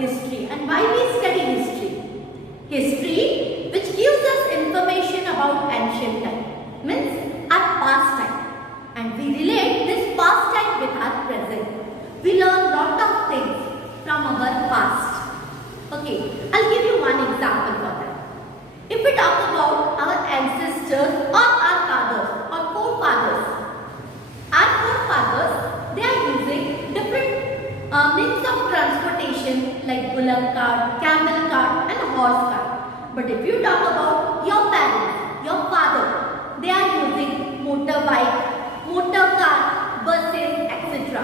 history. And why we study history? History which gives us information about ancient time, means our past time. And we relate this past time with our present. We learn lot of things from our past. Okay, I'll give you one example for that. If we talk about our ancestors or our fathers or forefathers, our forefathers, they are using different means of transportation like bullock cart, camel cart and horse cart. But if you talk about your parents, your father, they are using motorbike, motor car, buses, etc.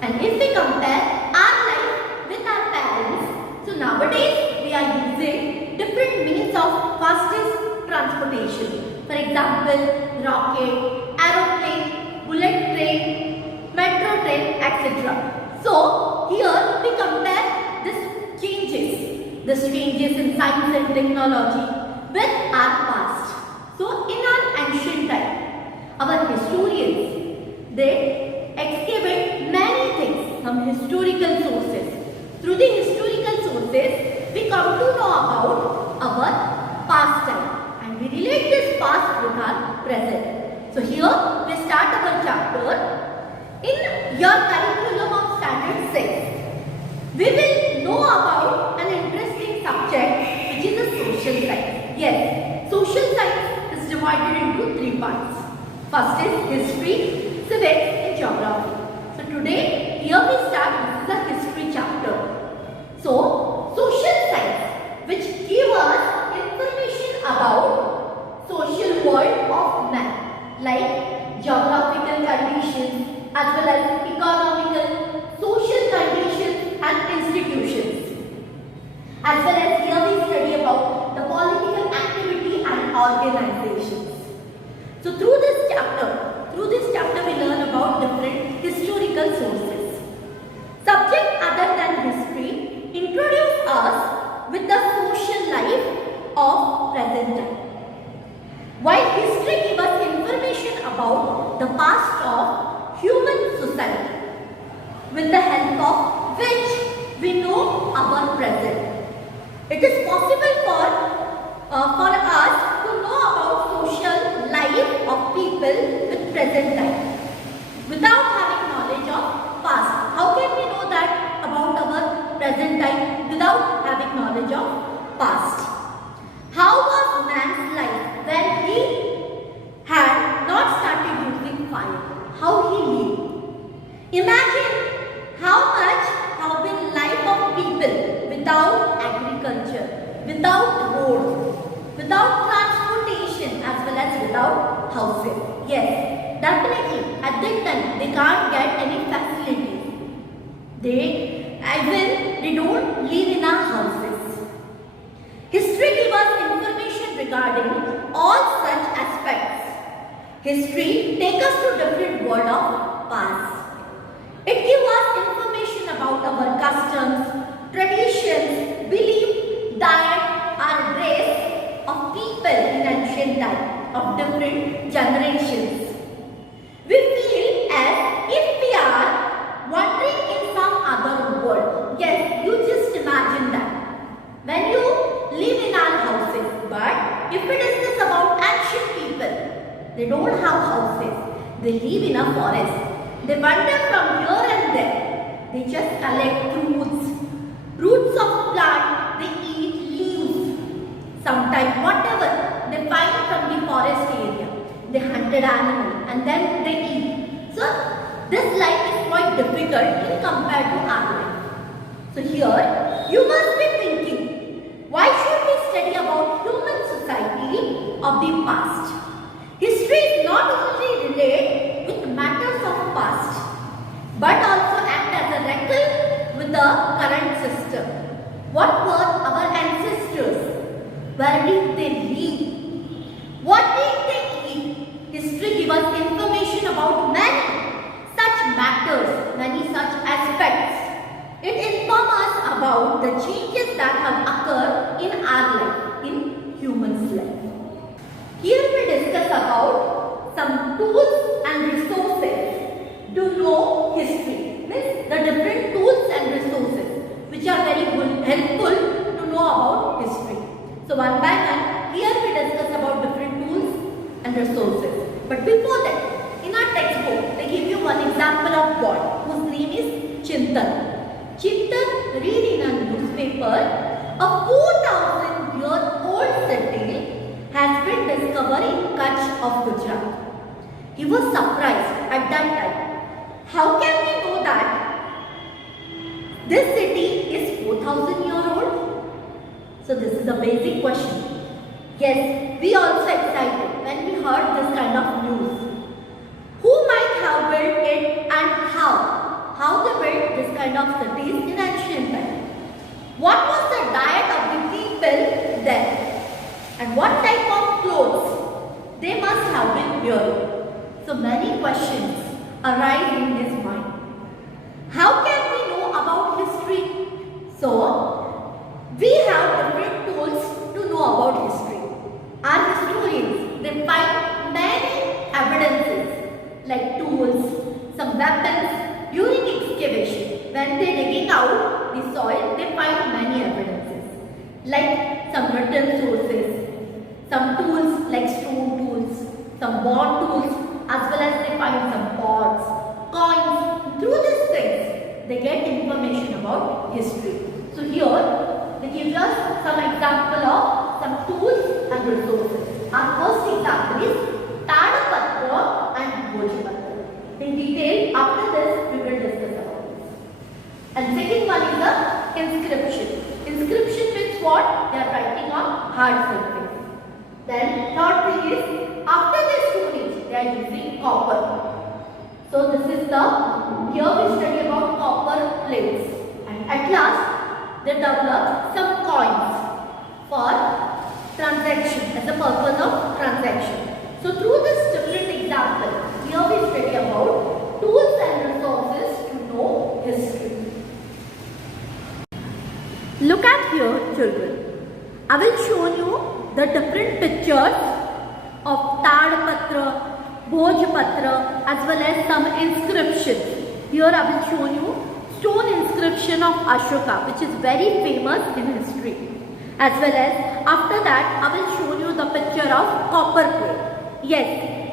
And if we compare our life with our parents, so nowadays we are using different means of fastest transportation. For example, rocket, aeroplane, bullet train, metro train, etc. So here we compare these changes in science and technology with our past. So in our ancient time, our historians, they excavate many things from historical sources. Through the historical sources, we come to know about our past time and we relate this past with our present. So here we start our chapter. In your curriculum of Standard 6, we will know about an interesting subject which is a social science. Yes, social science is divided into 3 parts. First is history, civics and geography. So today here we start with the history chapter. So social science which give us information about social world of man like geographical conditions as well as economical, social conditions and institutions. As well as here we study about the political activity and organizations. So through this chapter we learn about different historical sources. Subject other than history introduce us with the social life of present time. While history gives us information about the past of human society, with the help of which we know our present. It is possible for us to know about social life of people with present time without having knowledge of past. How can we know that about our present time without having knowledge of past? How was man's life when he had not started using fire? How he lived? Imagine how much have been life of people without agriculture, without roads, without transportation as well as without houses. Yes, definitely at that time they can't get any facilities. They don't live in our houses. History gives us information regarding all such aspects. History takes us to different world of past. It gives us information about our customs, traditions, belief, diet, our race of people in ancient time of different generations. We feel as if we are wandering in some other world. Yes, you just imagine that. When you live in our houses, but if we discuss about ancient people, they don't have houses. They live in a forest. They wander from here and there. They just collect roots of plant. They eat leaves. Sometimes whatever they find from the forest area. They hunted animals and then they eat. So this life is quite difficult in compared to our life. So here you must be thinking, why should we study about human society of the past? History is not only relate with matters of past, but also act as a record with the current system. What were our ancestors? Where did they live? What did they eat? History gives us information about many such matters, many such aspects. It informs us about the changes that have occurred in our life, in humans' life. Here we discuss about some tools and resources to know history. Means the different tools and resources which are very good So one by one, here we discuss about different tools and resources. But before that, in our textbook, they give you one example of boy whose name is Chintan. Chintan read in a newspaper, a 4,000-year-old city has been discovered in Kutch of Gujarat. He was surprised at that time. How can we know that this city is 4,000-year-old? So this is a basic question. Yes, we also excited when we heard this kind of news. Who might have built it and how? How they built this kind of cities in ancient times? What was the diet of the people then? And what type of clothes they must have been wearing? So many questions arise in his mind. How can we know about history? So, we have different tools to know about history. Our historians, they find many evidences like tools, some weapons during excavation. When they digging out the soil, they find many evidences like some written sources, some tools like stone tools, some bone tools, as well as they find some pots, coins. Through these things, they get information about history. So here, they give us some example of some tools and resources. Our first example is Tadapatra and Bhojpatra. In detail, after this, we will discuss about this. And second one is the inscription. Inscription means what? They are writing on hard surface. Then third thing is, after the Stone Age, they are using copper. So this is here we study about copper plates. And at last, they develop some coins for transaction, as a purpose of transaction. So through this different example, here we study about tools and resources to know history. Look at here, children. I will show you the different pictures of Tadapatra, Bhojpatra, as well as some inscriptions. Here I will show you stone inscription of Ashoka, which is very famous in history. As well as after that, I will show you the picture of copper plate. Yes,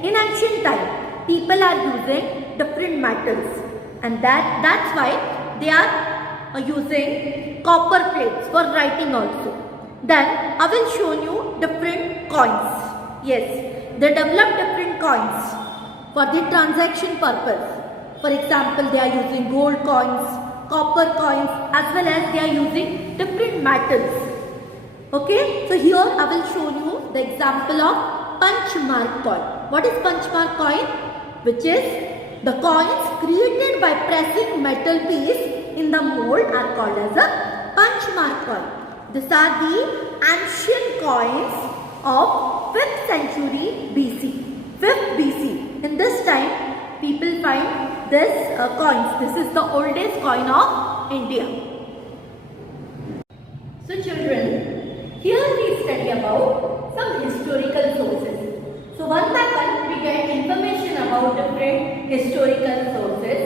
in ancient time, people are using different metals, and that's why they are using copper plates for writing also. Then I will show you different coins. Yes, they develop different coins for the transaction purpose. For example, they are using gold coins, copper coins, as well as they are using different metals. Okay, so here I will show you the example of punch mark coin. What is punch mark coin? Which is the coins created by pressing metal piece in the mold are called as a punch mark coin. These are the ancient coins of 5th century BC. 5th BC. In this time, people find this coins. This is the oldest coin of India. So children, here we study about some historical sources. So one by one we get information about different historical sources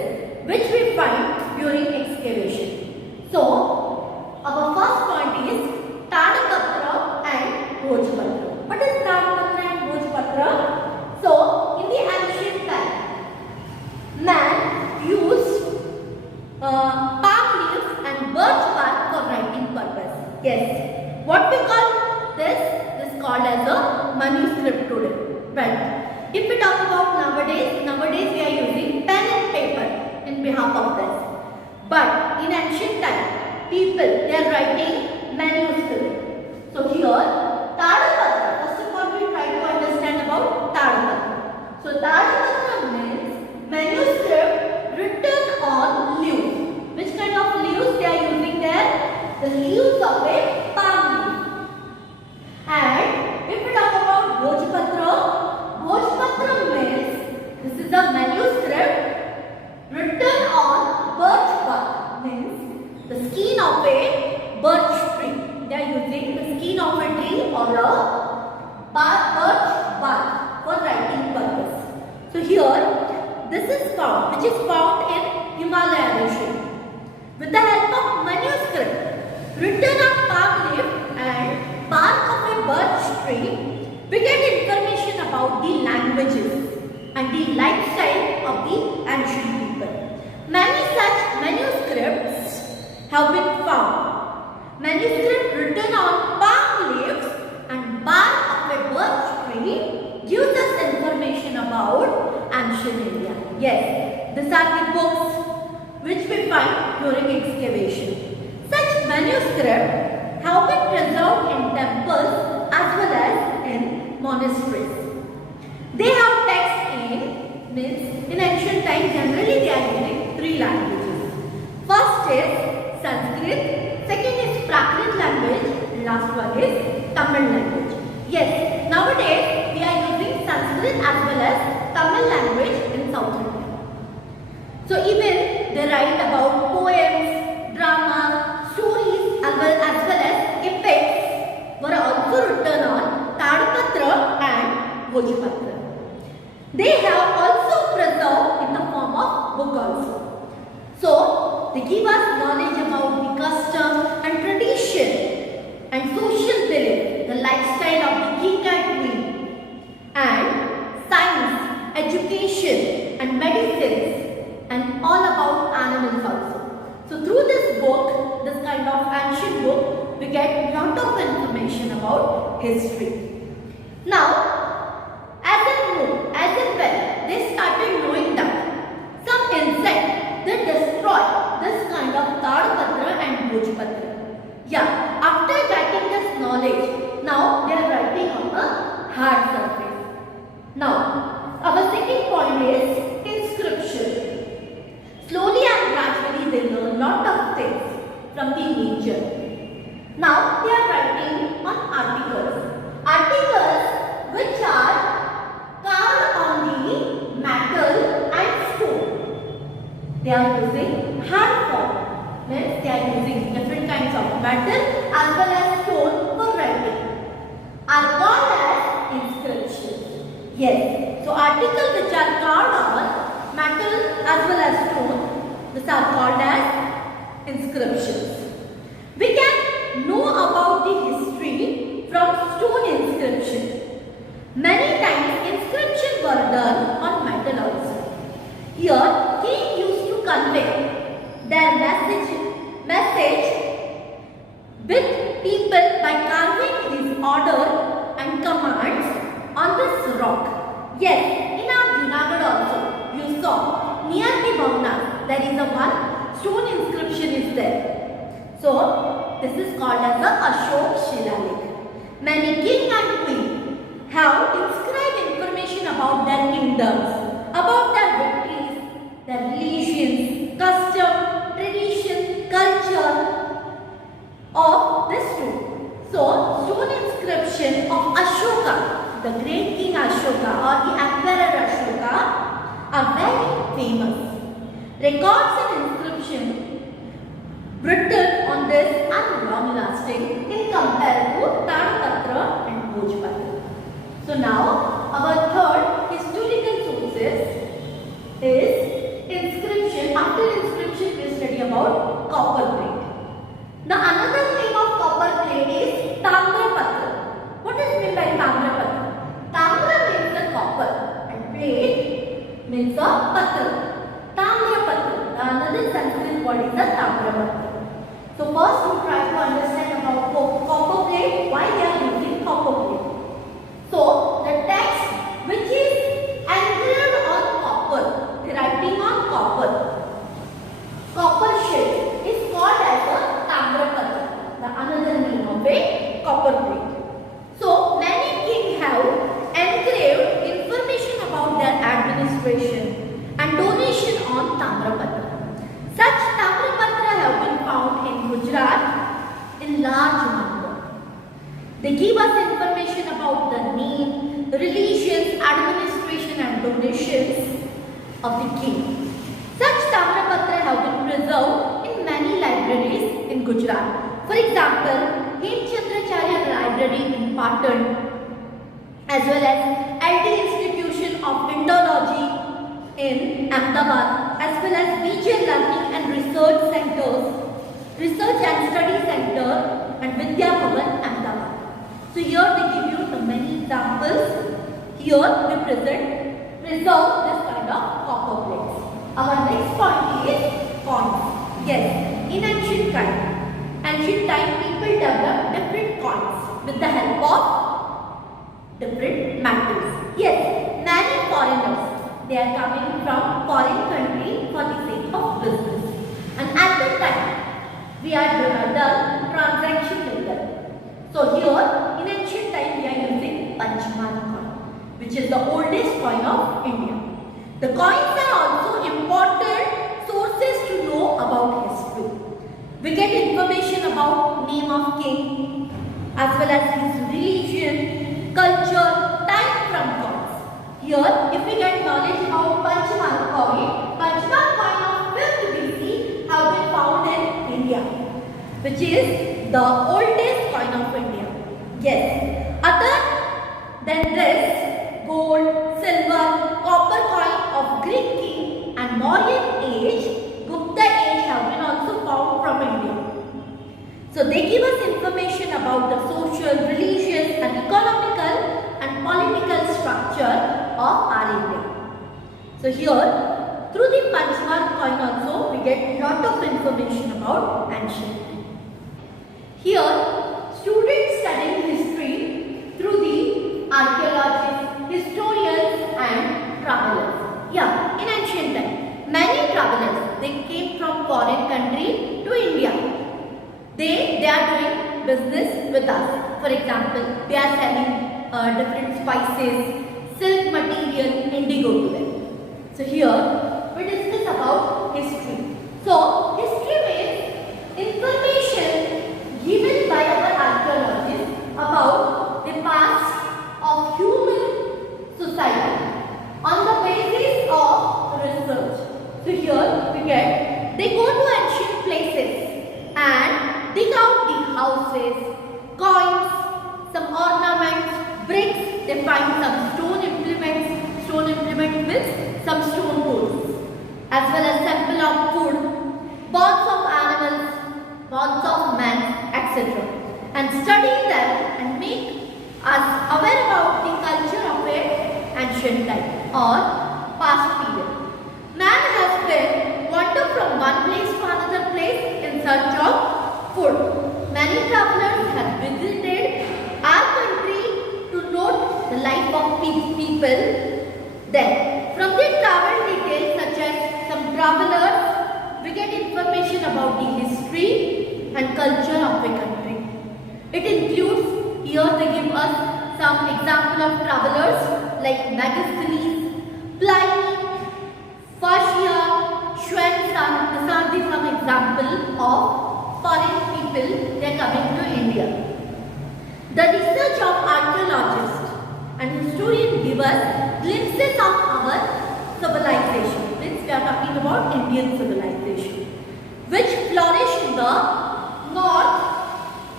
which we find during excavation. So our first point is Tadapatra and Bhojpatra. What is Tadapatra and Bhojpatra? So in the ancient time, man used palm leaves and birch bark for writing purpose. Yes. What we call this? This is called as a manuscript today. But if we talk about nowadays we are using pen and paper in behalf of this. But in ancient time, people they are writing manuscript. So here, Tadapatra. First of all, we try to understand about Tadapatra. So Tadapatra means manuscript written on leaves. Which kind of leaves they are using there? The leaves of a palm leaf. And if we talk about Bhojpatra, Bhojpatra means this is a manuscript written on birch bark. Means the skin of a birch tree. They are using the skin of a tree or a birch bark for writing purpose. So here, this is found, which is found in Himalaya region. With the help of manuscript written on palm leaf and bark of a we get information about the languages and the lifestyle of the ancient people. Many such manuscripts have been found. Manuscripts written on palm leaves and bark of a birch tree gives us information about ancient India. Yes, these are the books which we find during excavation. Such manuscripts have been preserved in temples as well as in monasteries. They have text in ancient times generally they are using three languages. First is Sanskrit, second is Prakrit language, and last one is Tamil language. Yes, nowadays we are using Sanskrit as well as Tamil language in South India. So even they write about poems, drama, stories as well as epics were also written on Tadpatra and Bhojpatra. They have also preserved in the form of book also. So they give us knowledge about the custom and tradition and social belief, the lifestyle of the king and queen, and science, education and medicines, and all about animals also. So through this book, this kind of ancient book, we get lot of information about history. Now, as and when they started knowing that some insect they destroy this kind of Tadpatra and Bhojpatra. Yeah, after getting this knowledge, now they are writing on a hard surface. Now, our second point is inscription. Slowly and gradually they learn lot of things from the nature. Now they are writing on articles which are carved on the metal and stone. They are using hard form, means they are using different kinds of metal as well as stone for writing, are called as inscriptions. Yes, so articles which are carved on metal as well as stone, these are called as inscriptions. We can know about the history from stone inscription. Many times inscriptions were done on metal also. Here, king used to convey their message with people by carving his order and commands on this rock. Yes, in our Junagadh also, you saw near the Bhavna there is a one stone inscription is there. So, this is called as the Ashok Shilalik. Many king and queen have inscribed information about their kingdoms, about their victories, their religions, custom, tradition, culture of this stone. So, stone inscription of Ashoka, the great king Ashoka or the emperor Ashoka are very famous. Records and inscription written on this are long lasting in compared to Tadpatra and Bhojpatra. So now our third historical sources is inscription. After inscription we study about copper plate. Now another name of copper plate is Tamrapatra. What is meant by Tamrapatra? Tamra means the copper and plate means the patra. Tamrapatra. Another Sanskrit word is the Tamrapatra. So first we try to understand about copper plate, why they are using copper plate. So the text which is engraved on copper, the writing on copper shade is called as a Tamrapatra, the another name of a copper plate. So many kings have engraved information about their administration and donation on Tamrapatra. Such Tamrapatra have been found in Gujarat in large number. They give us information about the name, religions, administration and donations of the king. Such Tamrapatra have been preserved in many libraries in Gujarat. For example, Smt.R.S.Kalaria library in Patan, as well as LT Institution of Indology in Ahmedabad, as well as Vijay Learning and Research Centers, Research and Study Center and Vidya Bhavan, Ahmedabad. So here they give you the many examples. Here we preserve this kind of copper plates. Our next point is coins. Yes, in ancient time people developed different coins with the help of different metals. Yes, many foreigners, they are coming from foreign country for the sake of business. And at that time, we are done transaction with them. So here, in ancient time, we are using Panchman coin, which is the oldest coin of India. The coins are also important sources to know about history. We get information about name of king, as well as his religion, culture, time from coins. Here, if we get knowledge about Panchman coin of 5th BC have been found in India, which is the oldest coin of India. Yes, other than this, gold, silver, copper coin of Greek king and Mauryan age, Gupta age have been also found from India. So they give us information about the social, religious and economical and political structure of our India. So here, through the Panchman coin also, we get lot of information about ancient. Here, students studying history through the archaeologists, historians and travelers. Yeah, in ancient time, many travelers, they came from foreign country to India. They are doing business with us. For example, they are selling different spices, silk material, indigo to them. So here, we discuss about history. So, history means information given by our archaeologists about the past of human society on the basis of research. So here we get, they go to ancient places and dig out the houses, coins, some ornaments, bricks, they find some stone implement with some stone tools, as well as sample of food, bones of animals, bones of men, etc. and study them and make us aware about the culture of an ancient time or past period. Man has been wandered from one place to another place in search of food. Many travelers have visited our country to note the life of people there. From the travel details such as some travelers, we get information about the history and culture of a country. It includes, here they give us some example of travelers like Megasthenes, Pliny, Phrygia, Schwensan. These are some example of foreign people, they are coming to India. The research of archaeologists and historians give us glimpses of our civilization. Means we are talking about Indian civilization, which flourished in the north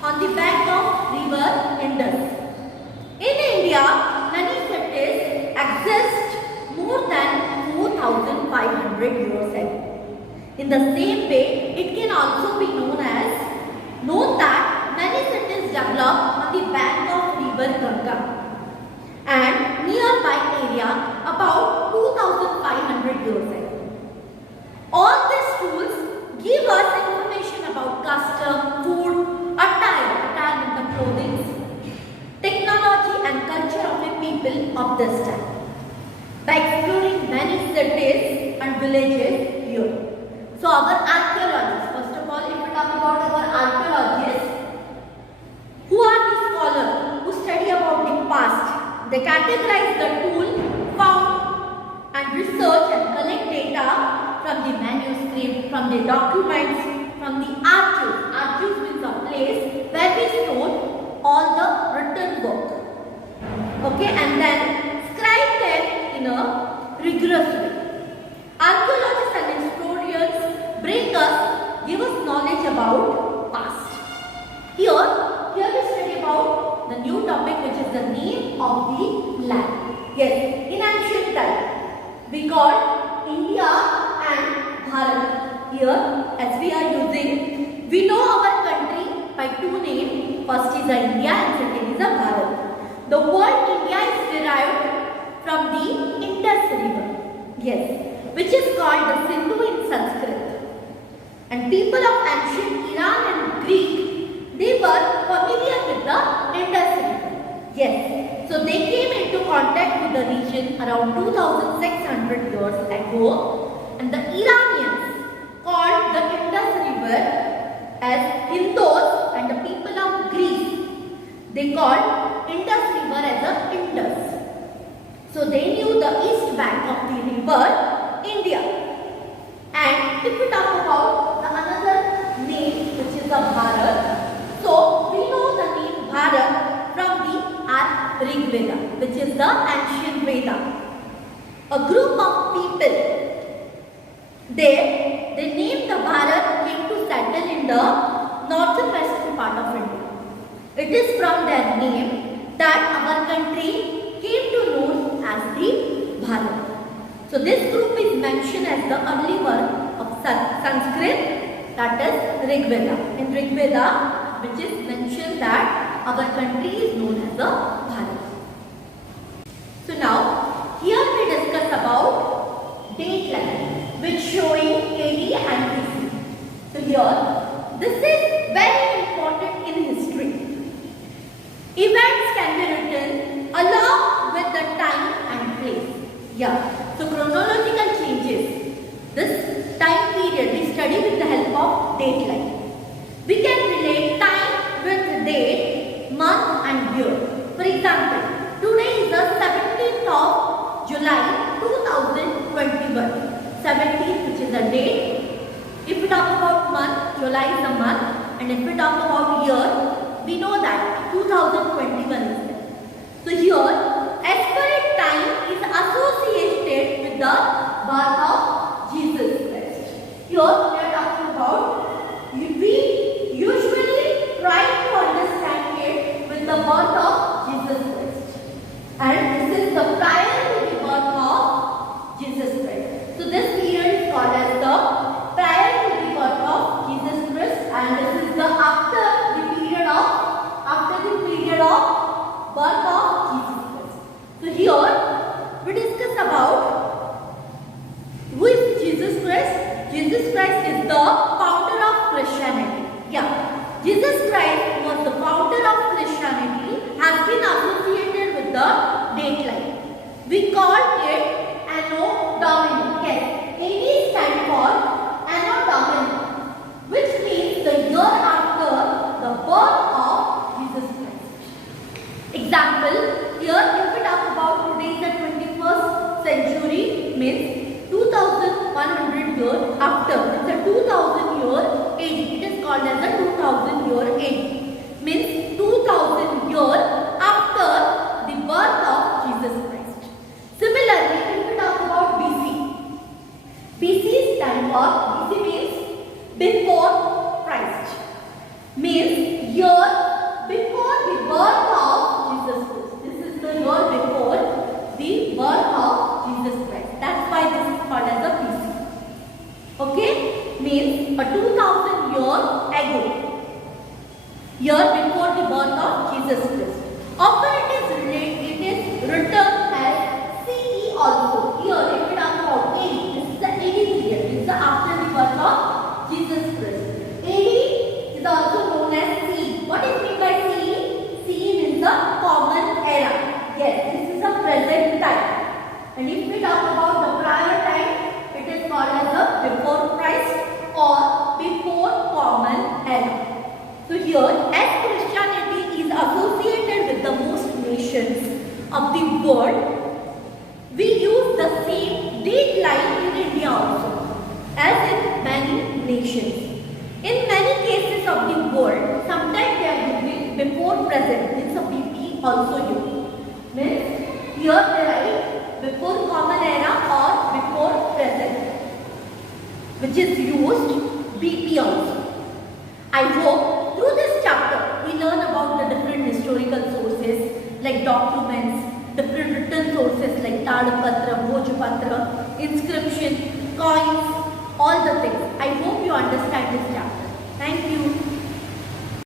on the bank of river Indus. In India, many cities exist more than 4,500 years ago. In the same way, it can also be known that many cities developed on the bank of river Ganga and nearby area about 2,500 years ago. All these tools give us information about custom, food, attire in the clothing, technology and culture of the people of this time. By exploring many cities and villages here. So our archaeologists, first of all, if we talk about our archaeologists, who are the scholars who study about the past, they categorize the tool, found and research and collect data from the manuscript, from the documents, from the archives. Archives means a place where we store all the written work. Okay, and then scribe them in a rigorous way. Archaeologists and historians give us knowledge about past. Here we study about the new topic, which is the name of the land. Yes, in ancient time we got India and Bharat. Here, as we are using, we know our country by two names. First is India and second is Bharat. The word India is derived from the Indus River. Yes, which is called the Sindhu in Sanskrit. And people of ancient Iran and Greek, they were familiar with the Indus River. Yes, so they came into contact with the region around 2600 years ago, and the Iranians called the Indus River as Hindus, and the people of Greece, they called Indus River as a Indus. So they knew the east bank of the river, India. And if we talk about the another name, which is the Bharat, so we know the name Bharat from the Rig Veda, which is the ancient Veda. A group of people there, they named the Bharat, came to settle in the northern western part of India. It is from their name that our country came to known as the Bharat. So this group is mentioned as the early work of Sanskrit, that is Rig Veda. In Rig Veda, which is mentioned that our country is known as the Bharat. So now, here we discuss about dateline, which showing AD and BC. So here, this is very important in history. Events can be written along with the time and place. Yeah, so chronological changes. This time period we study with the help of dateline. We can relate time with date, month and year. For example, today is the 17th of July 2021. 17th, which is a date. If we talk about month, July is a month. And if we talk about year, we know that 2021 is there. So here, accurate time is associated with the birth of Jesus Christ. Here we are talking about, we usually try to understand it with the birth of Jesus Christ. And this is the prior to the birth of Jesus Christ. So this period is called as the prior to the birth of Jesus Christ, and this is the after the period of birth of Jesus Christ. So here we discuss about who is Jesus Christ. Jesus Christ is the founder of Christianity. Yeah, Jesus Christ was the founder of Christianity, has been associated with the dateline. We call it Anno Domini. Yes, AD stands for Anno Domini, which means the year after the birth of Jesus Christ. Example, here if we talk about today is the 21st century, means 2100 years after. It's a 2000 year age. It is called as a 2000 year age. Means 2000 years after the birth of Jesus Christ. Similarly, if we talk about BC. BC stands for, BC means before Christ. Means year before the birth of Jesus Christ. This is the year before the birth of Jesus Christ. That's why this is called as a BC. Okay? Means a 2000 year ago. Year before the birth of Jesus Christ. Often it is written as CE also. Here if we talk about AD, this is the AD period. This is after the birth of Jesus Christ. AD is also known as CE. What is meant by CE? CE means the common era. Yes, this is the present time. And if we talk about the prior time, it is called as the before Christ or before common era. So here, as Christianity is associated with the most nations of the world, we use the same dateline in India also, as in many nations. In many cases of the world, sometimes they are using before present, it's a BP also used. Means here they write before common era or before present, which is used BP also. I hope through this chapter we learn about the different historical sources like documents, different written sources like Tadapatra, Bhojpatra, inscription, coins, all the things. I hope you understand this chapter. Thank you.